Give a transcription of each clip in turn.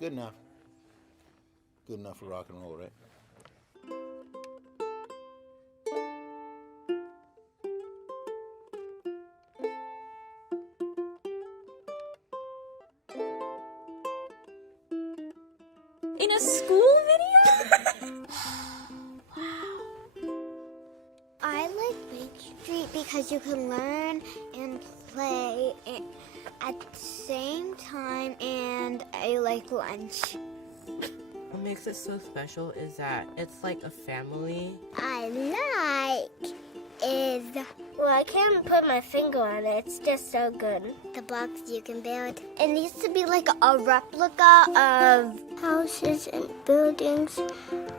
Good enough. Good enough for rock and roll, right? In a school video? Wow. I like music because you can learn and play at the same time, and I like lunch. What makes it so special is that it's like a family. I like is, well, I can't put my finger on it. It's just so good. The blocks you can build. It needs to be like a replica of houses and buildings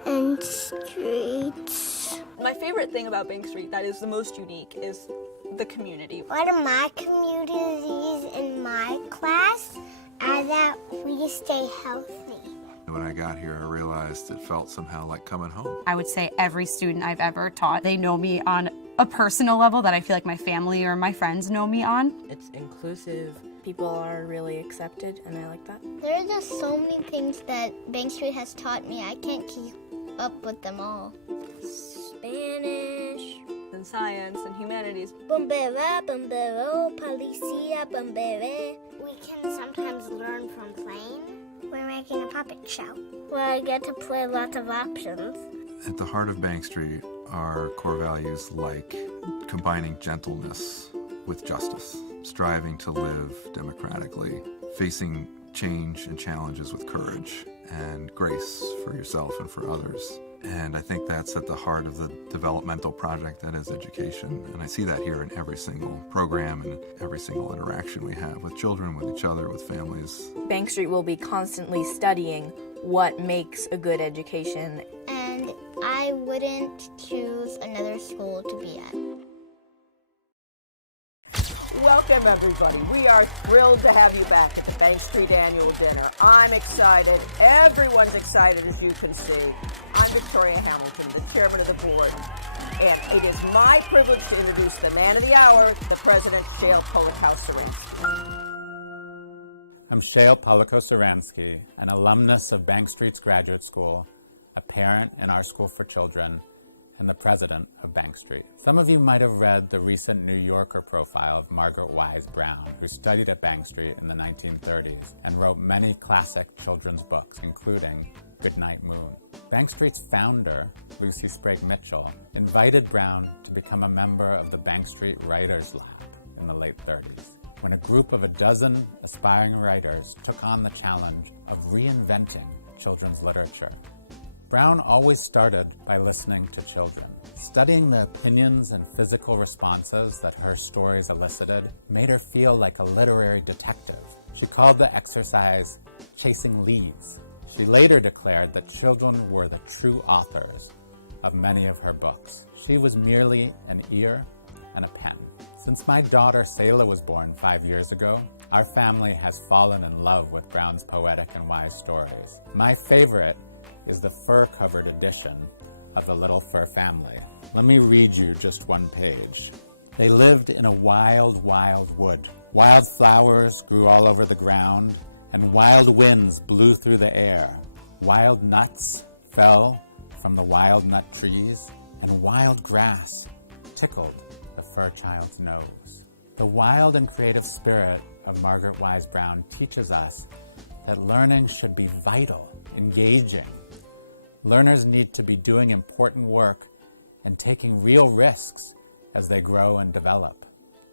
and streets. My favorite thing about Bank Street that is the most unique is the community. One of my communities in my class are that we stay healthy. When I got here, I realized it felt somehow like coming home. I would say every student I've ever taught, they know me on a personal level that I feel like my family or my friends know me on. It's inclusive. People are really accepted, and I like that. There are just so many things that Bank Street has taught me. I can't keep up with them all. Spanish. And science and humanities. Bombera, bombero, policia, bombere. We can sometimes learn from playing. We're making a puppet show where I get to play lots of options. At the heart of Bank Street are core values like combining gentleness with justice, striving to live democratically, facing change and challenges with courage, and grace for yourself and for others. And I think that's at the heart of the developmental project that is education. And I see that here in every single program and every single interaction we have with children, with each other, with families. Bank Street will be constantly studying what makes a good education. And I wouldn't choose another school to be at. Welcome, everybody. We are thrilled to have you back at the Bank Street Annual Dinner. I'm excited. Everyone's excited, as you can see. I'm Victoria Hamilton, the chairman of the board, and it is my privilege to introduce the man of the hour, the president, Shale Polikow-Saransky. I'm Shale Polikow-Saransky, an alumnus of Bank Street's graduate school, a parent in our school for children, and the president of Bank Street. Some of you might have read the recent New Yorker profile of Margaret Wise Brown, who studied at Bank Street in the 1930s and wrote many classic children's books, including Goodnight Moon. Bank Street's founder, Lucy Sprague Mitchell, invited Brown to become a member of the Bank Street Writers Lab in the late 30s, when a group of a dozen aspiring writers took on the challenge of reinventing children's literature. Brown always started by listening to children. Studying the opinions and physical responses that her stories elicited made her feel like a literary detective. She called the exercise chasing leads. She later declared that children were the true authors of many of her books. She was merely an ear and a pen. Since my daughter Salem was born 5 years ago, our family has fallen in love with Brown's poetic and wise stories. My favorite is the fur-covered edition of The Little Fur Family. Let me read you just one page. They lived in a wild, wild wood. Wild flowers grew all over the ground, and wild winds blew through the air. Wild nuts fell from the wild nut trees, and wild grass tickled the fur child's nose. The wild and creative spirit of Margaret Wise Brown teaches us that learning should be vital, engaging. Learners need to be doing important work and taking real risks as they grow and develop.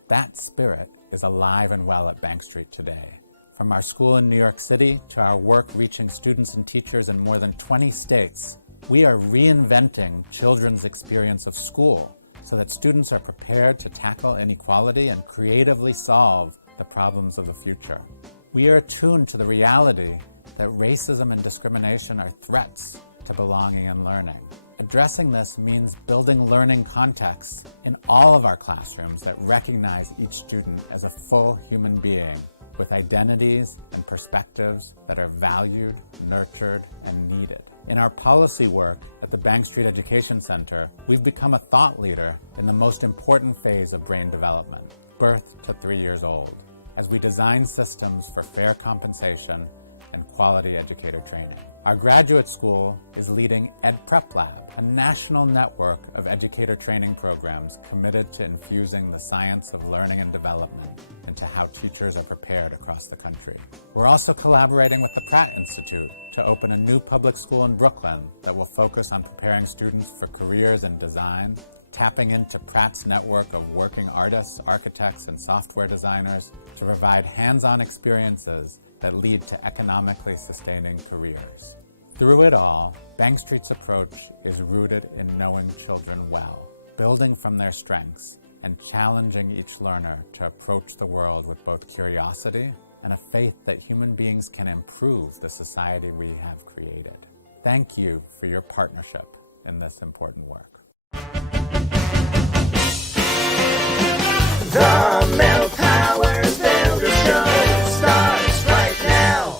That spirit is alive and well at Bank Street today. From our school in New York City to our work reaching students and teachers in more than 20 states, we are reinventing children's experience of school so that students are prepared to tackle inequality and creatively solve the problems of the future. We are attuned to the reality that racism and discrimination are threats to belonging and learning. Addressing this means building learning contexts in all of our classrooms that recognize each student as a full human being with identities and perspectives that are valued, nurtured, and needed. In our policy work at the Bank Street Education Center, we've become a thought leader in the most important phase of brain development, birth to 3 years old, as we design systems for fair compensation and quality educator training. Our graduate school is leading Ed Prep Lab, a national network of educator training programs committed to infusing the science of learning and development into how teachers are prepared across the country. We're also collaborating with the Pratt Institute to open a new public school in Brooklyn that will focus on preparing students for careers in design, tapping into Pratt's network of working artists, architects, and software designers to provide hands-on experiences that lead to economically sustaining careers. Through it all, Bank Street's approach is rooted in knowing children well, building from their strengths, and challenging each learner to approach the world with both curiosity and a faith that human beings can improve the society we have created. Thank you for your partnership in this important work. The Mel Powers Builder Show starts right now.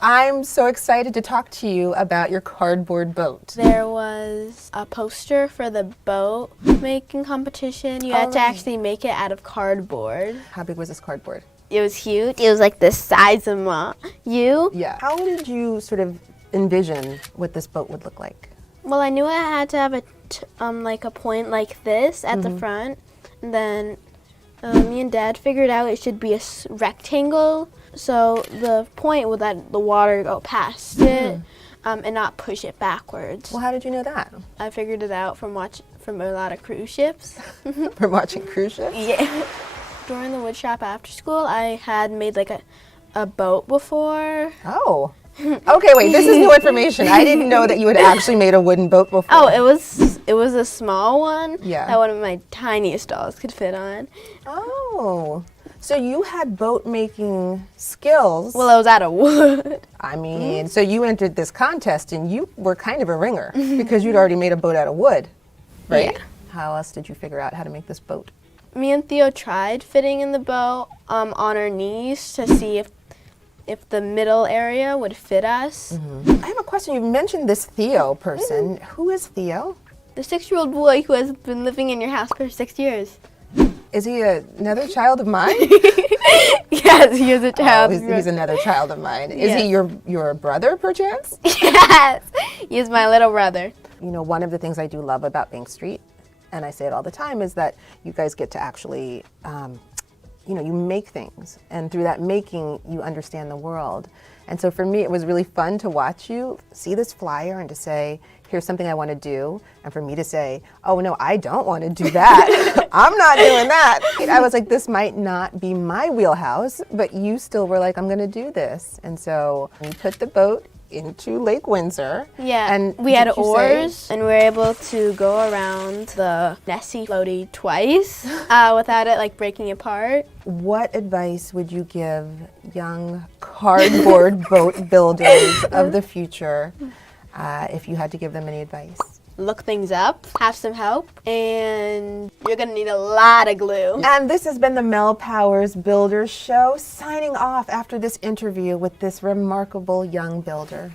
I'm so excited to talk to you about your cardboard boat. There was a poster for the boat making competition. You had to actually make it out of cardboard. How big was this cardboard? It was huge. It was like the size of you. Yeah. How did you sort of envision what this boat would look like? Well, I knew I had to have a point like this at the front. And then me and Dad figured out it should be a rectangle. So the point was that the water go past it and not push it backwards. Well, how did you know that? I figured it out from a lot of cruise ships. From watching cruise ships? Yeah. During the wood shop after school, I had made like a boat before. Oh. Okay, wait, this is new information. I didn't know that you had actually made a wooden boat before. Oh, it was a small one that one of my tiniest dolls could fit on. Oh. So you had boat making skills. Well, I was out of wood. I mean, so you entered this contest and you were kind of a ringer because you'd already made a boat out of wood, right? Yeah. How else did you figure out how to make this boat? Me and Theo tried fitting in the boat on our knees to see if the middle area would fit us. I have a question. You mentioned this Theo person. Who is Theo? The 6-year-old boy who has been living in your house for 6 years. Is he another child of mine? Yes, he is a child. He's another child of mine. Is he your brother, perchance? Yes, he is my little brother. You know, one of the things I do love about Bank Street, and I say it all the time, is that you guys get to actually, you make things. And through that making, you understand the world. And so for me, it was really fun to watch you see this flyer and to say, here's something I want to do. And for me to say, oh no, I don't want to do that. I'm not doing that. I was like, this might not be my wheelhouse, but you still were like, I'm going to do this. And so we put the boat into Lake Windsor. Yeah, and we had oars and we were able to go around the Nessie floaty twice without it like breaking apart. What advice would you give young cardboard boat builders of the future if you had to give them any advice? Look things up, have some help, and you're gonna need a lot of glue. And this has been the Mel Powers Builders Show, signing off after this interview with this remarkable young builder.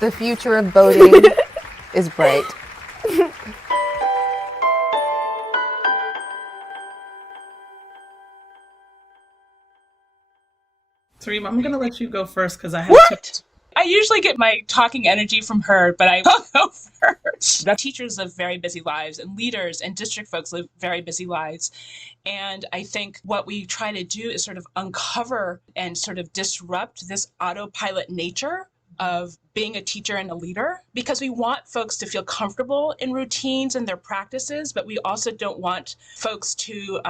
The future of boating is bright. Tareem, I'm going to let you go first because I have I usually get my talking energy from her, but I will go first. The teachers live very busy lives, and leaders and district folks live very busy lives. And I think what we try to do is sort of uncover and sort of disrupt this autopilot nature of being a teacher and a leader, because we want folks to feel comfortable in routines and their practices, but we also don't want folks to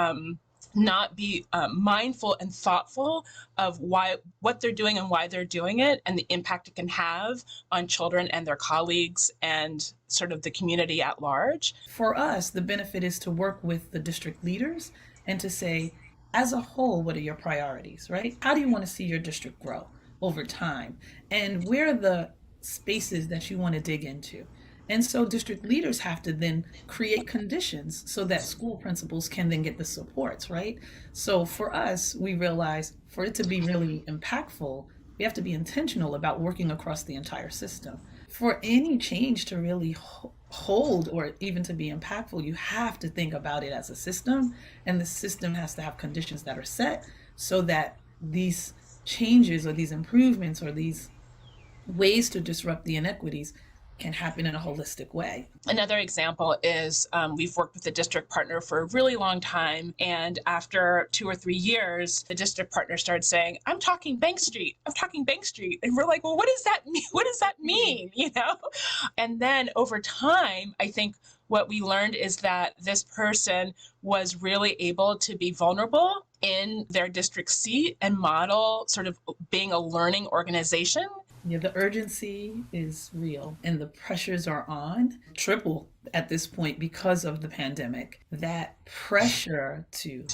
not be mindful and thoughtful of what they're doing and why they're doing it, and the impact it can have on children and their colleagues and sort of the community at large. For us, the benefit is to work with the district leaders and to say, as a whole, what are your priorities, right? How do you want to see your district grow over time? And where are the spaces that you want to dig into? And so district leaders have to then create conditions so that school principals can then get the supports, right? So for us, we realize for it to be really impactful, we have to be intentional about working across the entire system. For any change to really hold or even to be impactful, you have to think about it as a system, and the system has to have conditions that are set so that these changes or these improvements or these ways to disrupt the inequities can happen in a holistic way. Another example is we've worked with the district partner for a really long time, and after 2 or 3 years, the district partner started saying, "I'm talking Bank Street. I'm talking Bank Street," and we're like, "Well, what does that mean? What does that mean?" You know? And then over time, I think what we learned is that this person was really able to be vulnerable in their district seat and model sort of being a learning organization. Yeah, the urgency is real and the pressures are on triple at this point because of the pandemic. That pressure to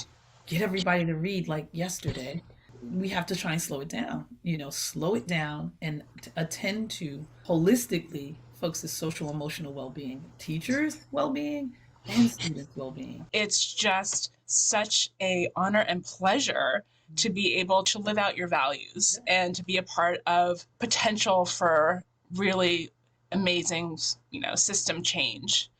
get everybody to read like yesterday, we have to try and slow it down, slow it down and attend to holistically folks' social emotional well-being, teachers' well-being, and students' well-being. It's just such a honor and pleasure to be able to live out your values and to be a part of potential for really amazing, system change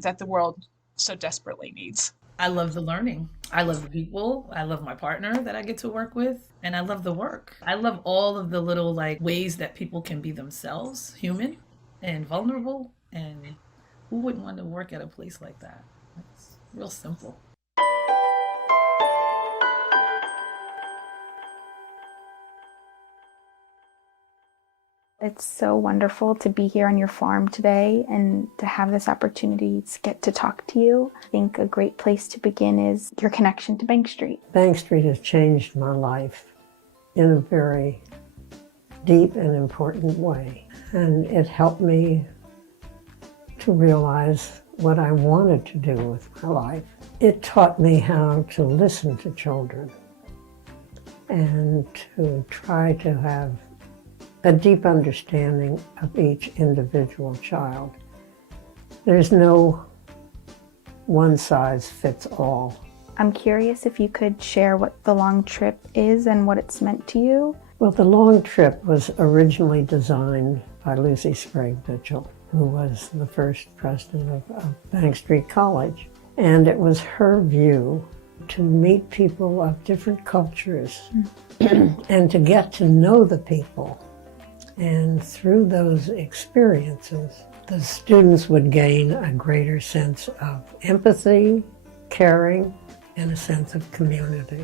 that the world so desperately needs. I love the learning. I love the people. I love my partner that I get to work with. And I love the work. I love all of the little ways that people can be themselves, human and vulnerable. And who wouldn't want to work at a place like that? It's real simple. It's so wonderful to be here on your farm today and to have this opportunity to get to talk to you. I think a great place to begin is your connection to Bank Street. Bank Street has changed my life in a very deep and important way. And it helped me to realize what I wanted to do with my life. It taught me how to listen to children and to try to have a deep understanding of each individual child. There's no one size fits all. I'm curious if you could share what the long trip is and what it's meant to you. Well, the long trip was originally designed by Lucy Sprague Mitchell, who was the first president of Bank Street College. And it was her view to meet people of different cultures and to get to know the people. And through those experiences, the students would gain a greater sense of empathy, caring, and a sense of community.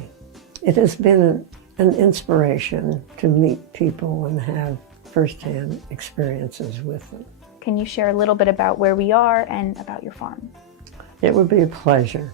It has been an inspiration to meet people and have firsthand experiences with them. Can you share a little bit about where we are and about your farm? It would be a pleasure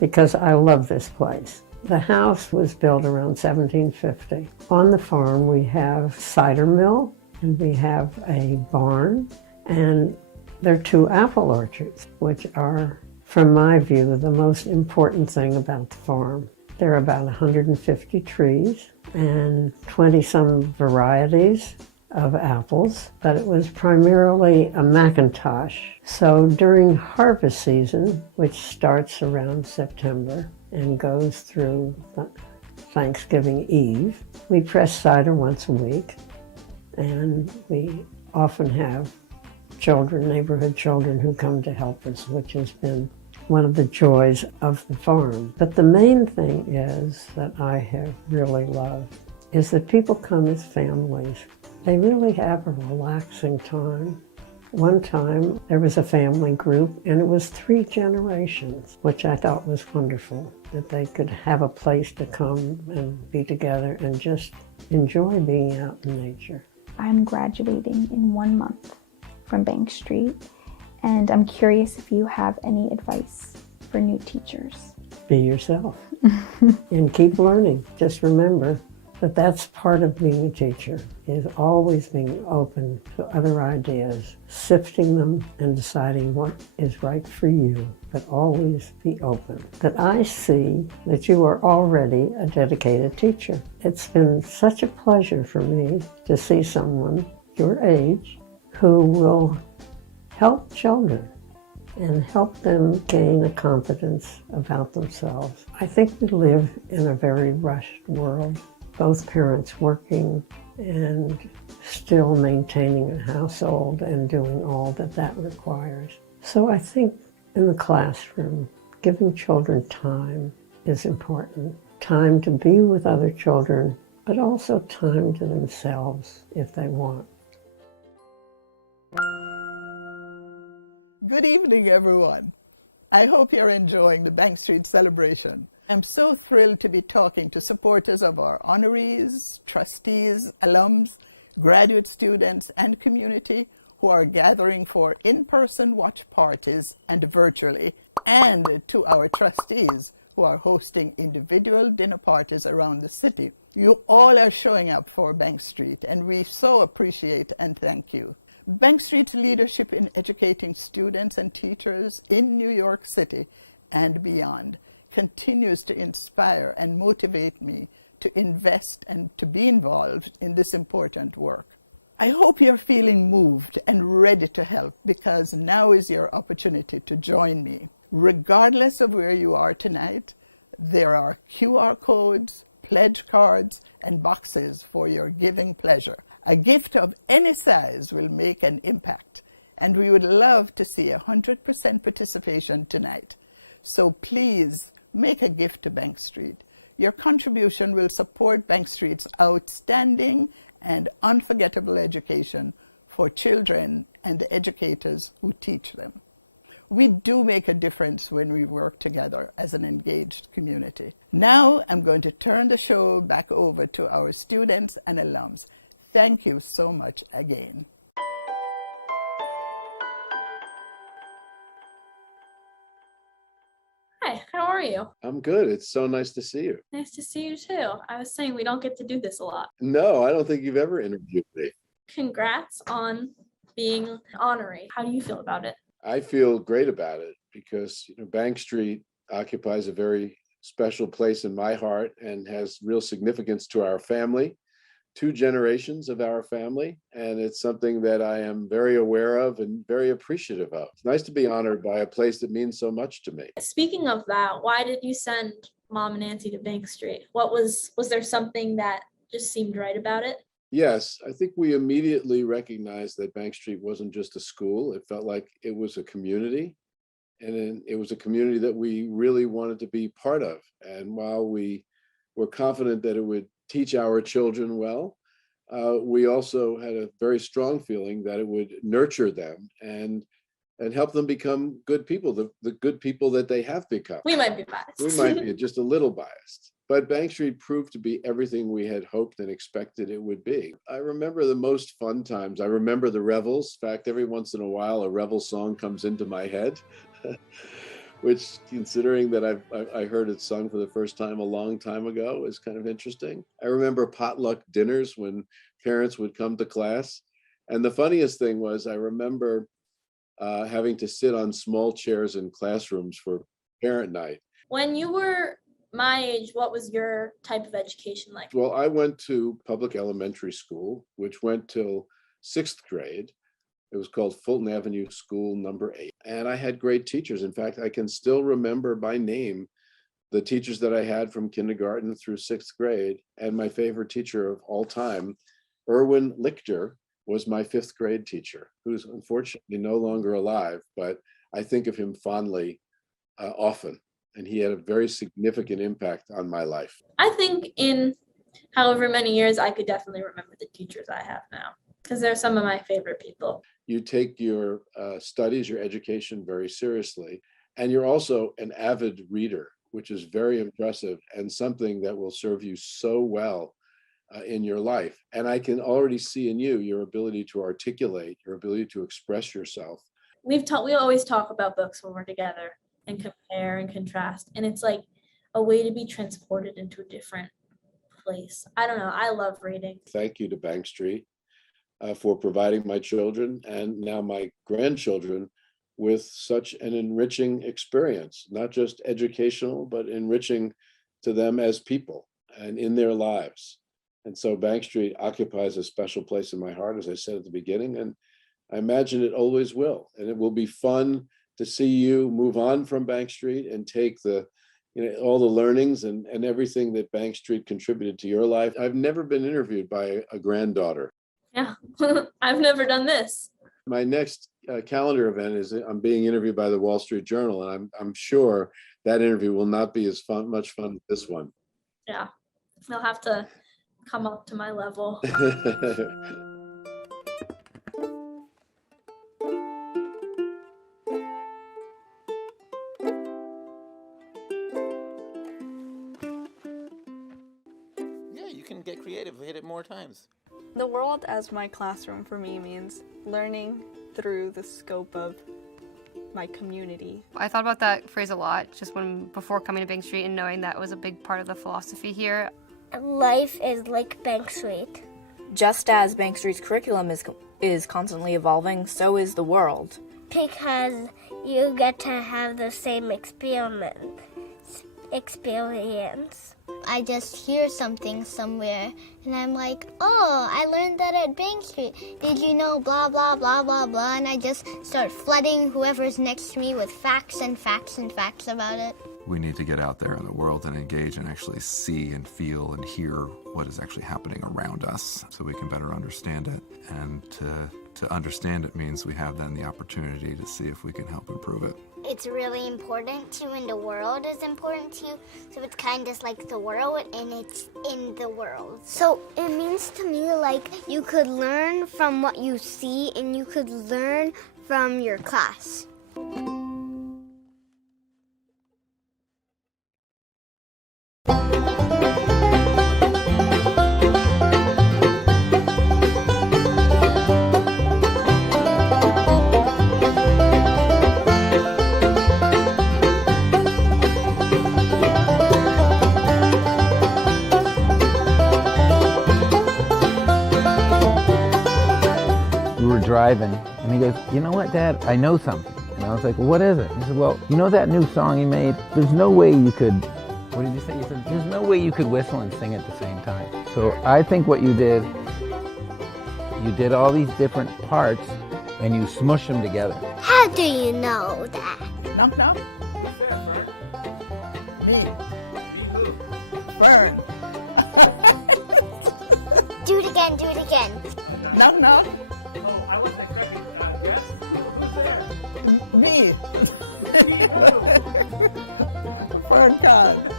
because I love this place. The house was built around 1750. On the farm we have cider mill and we have a barn and there are 2 apple orchards, which are, from my view, the most important thing about the farm. There are about 150 trees and 20-some varieties of apples, but it was primarily a McIntosh. So during harvest season, which starts around September and goes through Thanksgiving Eve, we press cider once a week, and we often have children, neighborhood children, who come to help us, which has been one of the joys of the farm. But the main thing is that I have really loved is that people come as families. They really have a relaxing time. One time there was a family group and it was 3 generations, which I thought was wonderful, that they could have a place to come and be together and just enjoy being out in nature. I'm graduating in 1 month from Bank Street, and I'm curious if you have any advice for new teachers. Be yourself and keep learning. Just remember that that's part of being a teacher, is always being open to other ideas, sifting them and deciding what is right for you, but always be open. That I see that you are already a dedicated teacher. It's been such a pleasure for me to see someone your age who will help children and help them gain a confidence about themselves. I think we live in a very rushed world. Both parents working and still maintaining a household and doing all that that requires. So I think in the classroom, giving children time is important. time to be with other children, but also time to themselves if they want. Good evening, everyone. I hope you're enjoying the Bank Street celebration. I'm so thrilled to be talking to supporters of our honorees, trustees, alums, graduate students, and community who are gathering for in-person watch parties and virtually, and to our trustees who are hosting individual dinner parties around the city. You all are showing up for Bank Street, and we so appreciate and thank you. Bank Street's leadership in educating students and teachers in New York City and beyond continues to inspire and motivate me to invest and to be involved in this important work. I hope you're feeling moved and ready to help, because now is your opportunity to join me. Regardless of where you are tonight, there are QR codes, pledge cards, and boxes for your giving pleasure. A gift of any size will make an impact, and we would love to see 100% participation tonight. So please make a gift to Bank Street. Your contribution will support Bank Street's outstanding and unforgettable education for children and the educators who teach them. We do make a difference when we work together as an engaged community. Now I'm going to turn the show back over to our students and alums. Thank you so much again. Hi, how are you? I'm good. It's so nice to see you. Nice to see you too. I was saying we don't get to do this a lot. No, I don't think you've ever interviewed me. Congrats on being an honoree. How do you feel about it? I feel great about it because Bank Street occupies a very special place in my heart and has real significance to our family, 2 generations of our family, and it's something that I am very aware of and very appreciative of. It's nice to be honored by a place that means so much to me. Speaking of that, why did you send Mom and Nancy to Bank Street? Was there something that just seemed right about it? Yes, I think we immediately recognized that Bank Street wasn't just a school. It felt like it was a community, and it was a community that we really wanted to be part of. And while we were confident that it would teach our children well, we also had a very strong feeling that it would nurture them and help them become good people, the good people that they have become. We might be biased. We might be just a little biased. But Bank Street proved to be everything we had hoped and expected it would be. I remember the most fun times. I remember the revels. In fact, every once in a while, a revel song comes into my head, which, considering that I heard it sung for the first time a long time ago, is kind of interesting. I remember potluck dinners when parents would come to class. And the funniest thing was, I remember having to sit on small chairs in classrooms for parent night. When you were my age, what was your type of education like? Well, I went to public elementary school, which went till 6th grade. It was called Fulton Avenue School number 8. And I had great teachers. In fact, I can still remember by name the teachers that I had from kindergarten through 6th grade. And my favorite teacher of all time, Erwin Lichter, was my 5th grade teacher, who's unfortunately no longer alive, but I think of him fondly often. And he had a very significant impact on my life. I think in however many years, I could definitely remember the teachers I have now, because they're some of my favorite people. You take your studies, your education very seriously, and you're also an avid reader, which is very impressive and something that will serve you so well in your life. And I can already see in you your ability to articulate, your ability to express yourself. We always talk about books when we're together and compare and contrast, and it's like a way to be transported into a different place. I don't know, I love reading. Thank you to Bank Street for providing my children and now my grandchildren with such an enriching experience, not just educational, but enriching to them as people and in their lives. And so Bank Street occupies a special place in my heart, as I said at the beginning, and I imagine it always will. And it will be fun to see you move on from Bank Street and take all the learnings and everything that Bank Street contributed to your life. I've never been interviewed by a granddaughter. Yeah, I've never done this. My next calendar event is I'm being interviewed by the Wall Street Journal, and I'm sure that interview will not be as much fun as this one. Yeah, they'll have to come up to my level. Yeah, you can get creative, hit it more times. The world as my classroom for me means learning through the scope of my community. I thought about that phrase a lot just before coming to Bank Street and knowing that was a big part of the philosophy here. Life is like Bank Street. Just as Bank Street's curriculum is constantly evolving, so is the world. Because you get to have the same experience. I just hear something somewhere and I'm like, oh, I learned that at Bank Street. Did you know blah, blah, blah, blah, blah? And I just start flooding whoever's next to me with facts and facts and facts about it. We need to get out there in the world and engage and actually see and feel and hear what is actually happening around us so we can better understand it. And to understand it means we have then the opportunity to see if we can help improve it. It's really important to you and the world is important to you. So it's kind of just like the world and it's in the world. So it means to me like you could learn from what you see and you could learn from your class. Driving, and he goes, you know what, Dad, I know something. And I was like, well, what is it? He said, well, you know that new song he made? There's no way you could, what did you say? He said, there's no way you could whistle and sing at the same time. So I think what you did all these different parts and you smush them together. How do you know that? Knock, knock. Who's there, Fern? Me. Me who? Fern. Do it again, do it again. Knock, knock. Oh, I wasn't expecting guests. Who's there? Me. Me who? Fern Khan.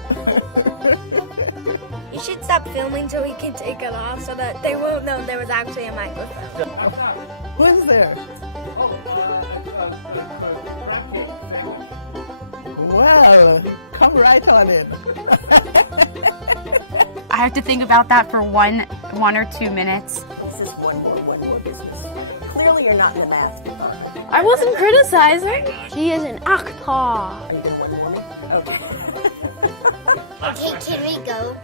You should stop filming so we can take it off so that they won't know there was actually a microphone. Knock, knock. Who is there? Oh, a crab cake sandwich. Well, come right on in. I have to think about that for one or 2 minutes. What is this one more business? Clearly you're not in the math department. I wasn't criticizing. She is an actor. Are you going to one more me? Okay. Okay, can we go?